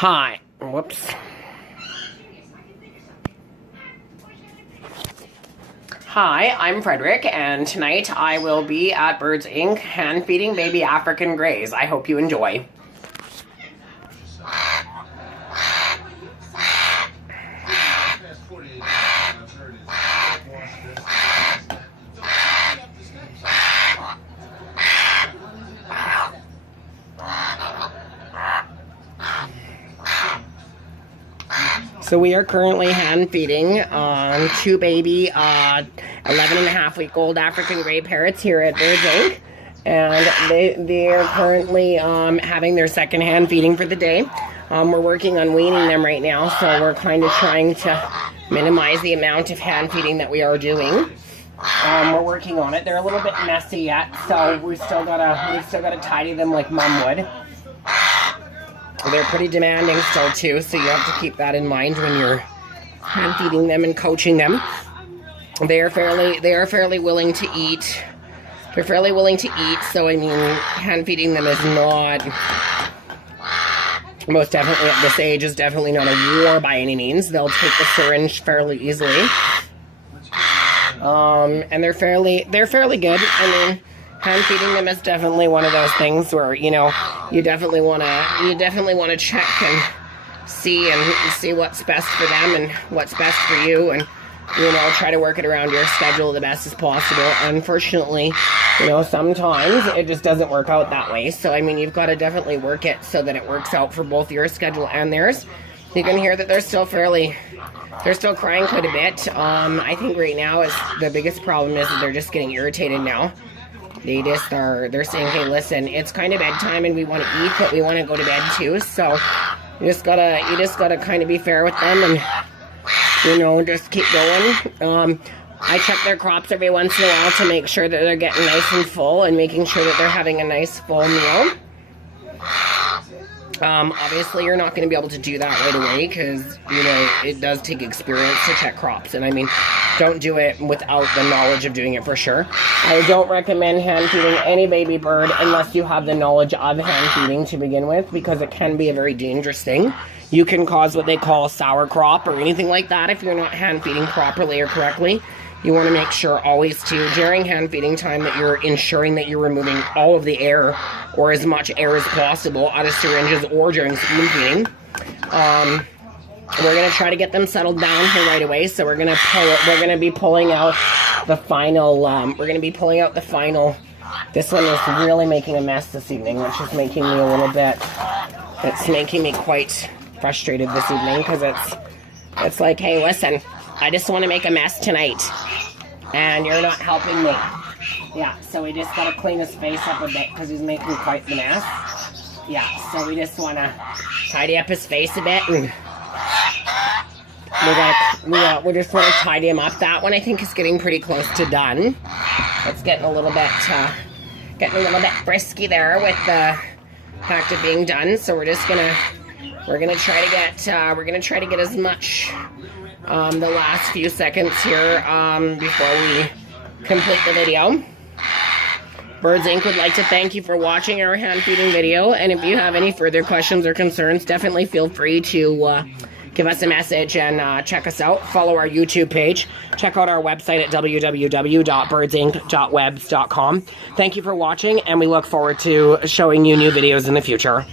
Hi. Whoops. Hi, I'm Frederick, and tonight I will be at Birds Inc. hand feeding baby African Greys. I hope you enjoy. So we are currently hand feeding two baby 11.5-week-old African Grey parrots here at Birds Inc. And they are currently having their second hand feeding for the day. We're working on weaning them right now, so we're kind of trying to minimize the amount of hand feeding that we are doing. We're working on it. They're a little bit messy yet, so we've still gotta tidy them like Mom would. They're pretty demanding still too, so you have to keep that in mind when you're hand feeding them and coaching them. They are fairly willing to eat. They're fairly willing to eat, so I mean, hand feeding them is not, most definitely at this age, is definitely not a war by any means. They'll take the syringe fairly easily. And they're fairly good. I mean, hand feeding them is definitely one of those things where, you know, you definitely want to check and see what's best for them and what's best for you, and, you know, try to work it around your schedule the best as possible. Unfortunately, you know, sometimes it just doesn't work out that way. So, I mean, you've got to definitely work it so that it works out for both your schedule and theirs. You can hear that they're still crying quite a bit. I think right now the biggest problem is that they're just getting irritated now. They're saying, hey, listen, it's kind of bedtime and we want to eat, but we want to go to bed too. So you just gotta kind of be fair with them and, you know, just keep going. I check their crops every once in a while to make sure that they're getting nice and full and making sure that they're having a nice full meal. Obviously you're not going to be able to do that right away because, you know, it does take experience to check crops. And I mean, don't do it without the knowledge of doing it for sure. I don't recommend hand feeding any baby bird unless you have the knowledge of hand feeding to begin with, because it can be a very dangerous thing. You can cause what they call a sour crop or anything like that if you're not hand feeding properly or correctly. You want to make sure always too, during hand feeding time, that you're ensuring that you're removing all of the air, or as much air as possible, out of syringes or during spoon feeding. We're going to try to get them settled down here right away, so we're going to be pulling out the final, this one is really making a mess this evening, which is making me a little bit, it's making me quite frustrated this evening, because it's like, hey, listen, I just want to make a mess tonight, and you're not helping me. Yeah, so we just got to clean his face up a bit, because he's making quite the mess. Yeah, so we just want to tidy up his face a bit, and we just want to tidy him up. That one I think is getting pretty close to done. It's getting a little bit frisky there with the fact of being done. So we're gonna try to get as much the last few seconds here before we complete the video. Birds Inc. would like to thank you for watching our hand feeding video, and if you have any further questions or concerns, definitely feel free to give us a message and check us out. Follow our YouTube page. Check out our website at www.birdsinc.webs.com. Thank you for watching, and we look forward to showing you new videos in the future.